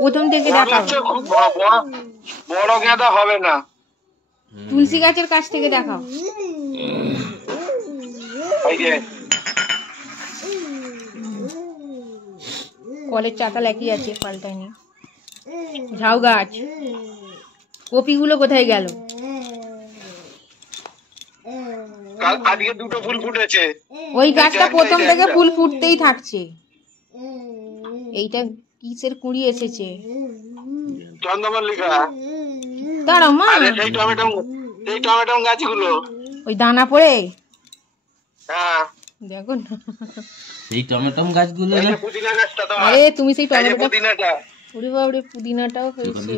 প্রথম থেকে দেখাও। বড় গাঁদা হবে না, তুলসী গাছের কাছ থেকে দেখাও। কলের চাতাল একই আছে, পাল্টায়নি। ঝাউ গাছ। কপিগুলো কোথায় গেল? আজকে দুটো ফুল ফুটেছে। ওই গাছটা প্রথম থেকে ফুল ফুটতেই থাকছে। এইটা কিসের কুড়ি এসেছে? চন্দ্রমল্লিকা। দাঁড়াও মা, সেই টমেটো গাছগুলো ওই দানা পড়ে। হ্যাঁ দেখো না, এই টমেটো গাছগুলো। পুদিনা গাছটা তো। আরে তুমি সেই টমেটোটা, পুদিনাটা, ওরে বাবারে, পুদিনাটাও হয়েছে।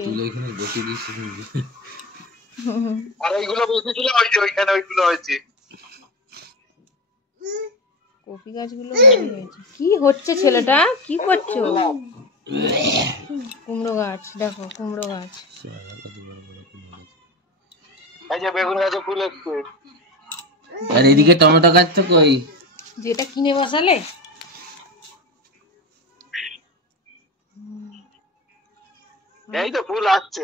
আর ওইগুলো বসেছিল ওইখানে, ওইগুলো হয়েছে। কপি গাছগুলো হয়েছে। কি হচ্ছে ছেলেটা? কি করছো? কুমড়ো গাছ দেখো, কুমড়ো গাছ। এই যে বেগুন গাছে ফুল এসছে। আর এদিকে টমেটো গাছ তো কই? যেটা কিনে বসালে। এই তো ফুল আসছে।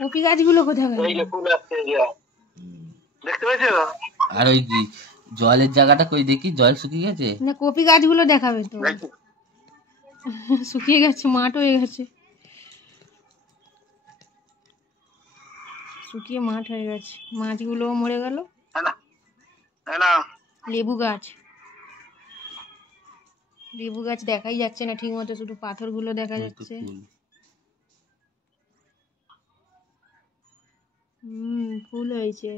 কপি গাছগুলো কোথায় গেল? এই যে ফুল আসছে, দেখতে পেয়েছো? আর ওই জলের জায়গাটা কই দেখি, জল শুকিয়ে গেছে না, কপি গাছগুলো দেখাবে তো। শুকিয়ে গেছে, মাঠ হয়ে গেছে, শুকিয়ে মাঠ হয়ে গেছে। মাছগুলো মরে গেল। লেবু গাছ, লেবু গাছ দেখাই যাচ্ছে না ঠিক মতো, শুধু পাথরগুলো দেখা যাচ্ছে। ফুল হয়েছে,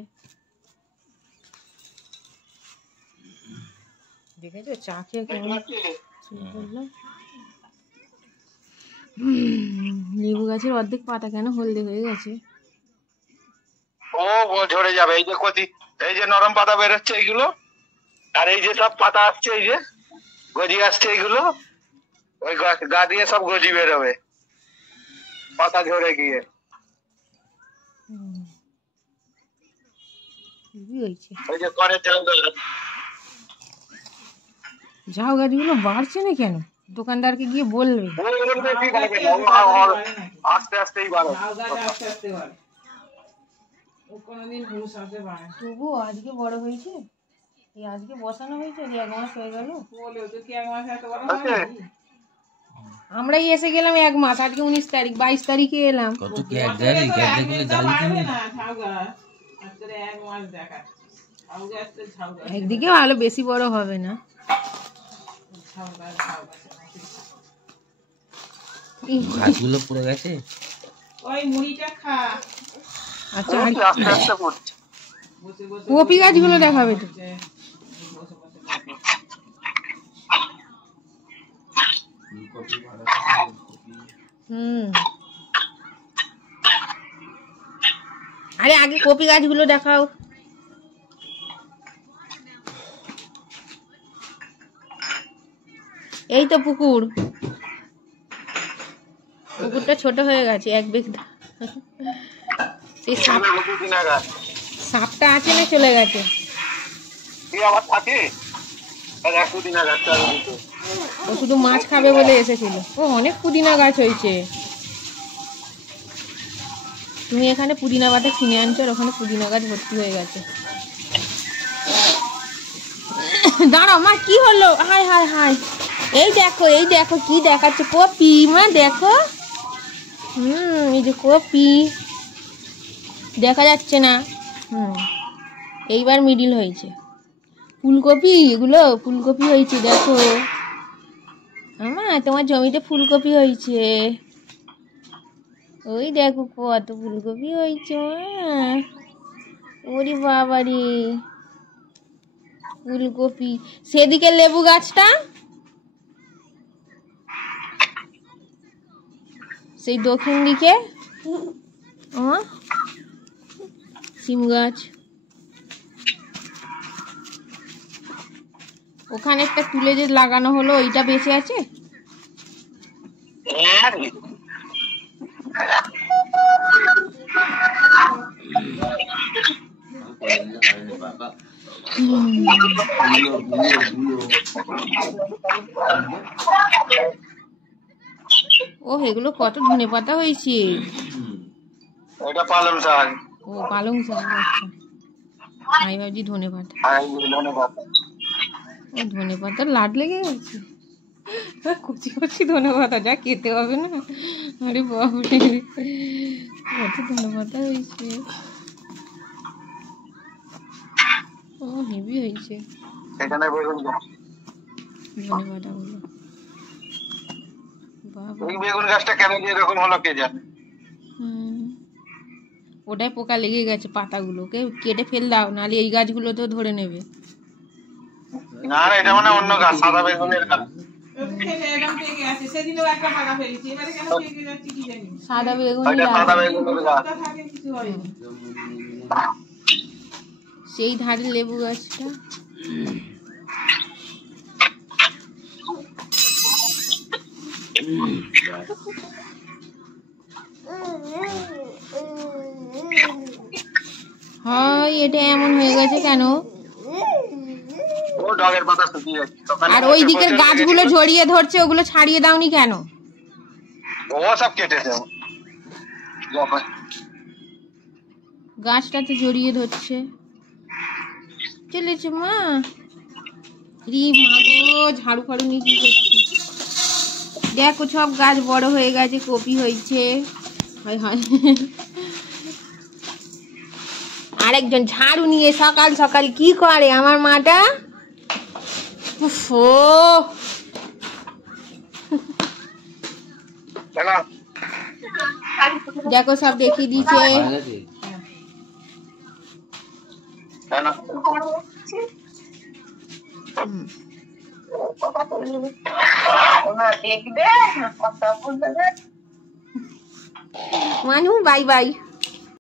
দেখেছো? চা খেয়ে কেমন বললো। লেবু গাছের অর্ধেক পাতা কেন হলদে হয়ে গেছে? ও ঝরে যাবে। এই যে এই যে নরম পাতা বেরোচ্ছে এইগুলো, আর এই যে সব পাতা আসছে, এই যে গজি আসছে, এইগুলো ওই গা দিয়ে সব গজি বেরোবে পাতা ঝরে গিয়ে। ওই যে করে ঝাউ গাছগুলো বাড়ছে না কেন? দোকানদারকে গিয়ে বলবে। আস্তে আস্তেই বাড়ে। তবুও আজকে বড় হয়েছে। এই আজকে বসানো হয়েছে, 1 মাস হয়ে গেল। আমরাই এসে গেলাম 1 মাস। আজকে 19 তারিখ, 22 তারিখে এলাম। একদিকে ভালো, বেশি বড় হবে না। গাছগুলো পড়ে গেছে। আচ্ছা, কপি গাছগুলো দেখাবে তো। আরে আগে কপি গাছগুলো দেখাও। এই তো পুকুর, পুকুরটা ছোট হয়ে গেছে। 1 বিঘা। সেই সাপটা আছে না চলে গেছে? ও শুধু মাছ খাবে বলে এসেছিল। ও অনেক পুদিনা গাছ হয়েছে। তুমি এখানে পুদিনা পাতা কিনে আনছো, আর ওখানে পুদিনা গাছ ভর্তি হয়ে গেছে। দাঁড়াও মা, কি হলো? হাই হাই হাই, এই দেখো, এই দেখো কি দেখাচ্ছে। কপি মা, দেখো। এই যে কপি, দেখা যাচ্ছে না। এইবার মিডিল হয়েছে। ফুলকপি, এগুলো ফুলকপি হয়েছে, দেখো। তোমার জমিতে ফুলকপি হয়েছে। ওই দেখো কত ফুলকপি হয়েছে। ওরে বাবারে, ফুলকপি। সেদিকে লেবু গাছটা, সেই দক্ষিণ দিকে সিম গাছ। ওখানে একটা তুলে যে লাগানো হলো, ওইটা বেঁচে আছে। ও এগুলো কত ধনেপাতা হয়েছে। এটা পালং শাক। ও পালং শাক, আচ্ছা। আমি ভাবছি ধনেপাতা। ও ধনেপাতার লাড লেগে গেছে। কচি কচি ধনেপাতা, যা খেতে হবে না। আরে বাপরে, কত ধনেপাতা হয়েছে। ও হেভি হয়েছে এখানে ধনেপাতা গুলো। এই বেগুন গাছটা কেন এরকম হলো কে জানে। ওটাই পোকা লেগে গেছে, পাতাগুলোকে কেটে ফেল দাও, নাহলে এই গাছগুলো তো ধরে নেবে। না এটা মানে অন্য গাছ, সাদা বেগুনের গাছ। সাদা বেগুন, সেই ধারে লেবু গাছটা। হয় এটা এমন হয়ে গেছে কেন? আর ওই দিকের গাছগুলো জড়িয়ে ধরছে, ওগুলো ছাড়িয়ে দাওনি কেন? ও সব কেটে দেব, গাছটা তো জড়িয়ে ধরছে। চলেছে মা, রি মাগো, ঝাড়ু ফাড়ু নিয়ে কি করছে? দেখো সব গাছ বড় হয়ে গেছে, কপি হয়েছে। হয় হয়, আরেকজন ঝাড়ু নিয়ে সকাল সকাল কি করে আমার মাটা। দেখো সব দেখিয়ে দিচ্ছে। মানু বাই বাই।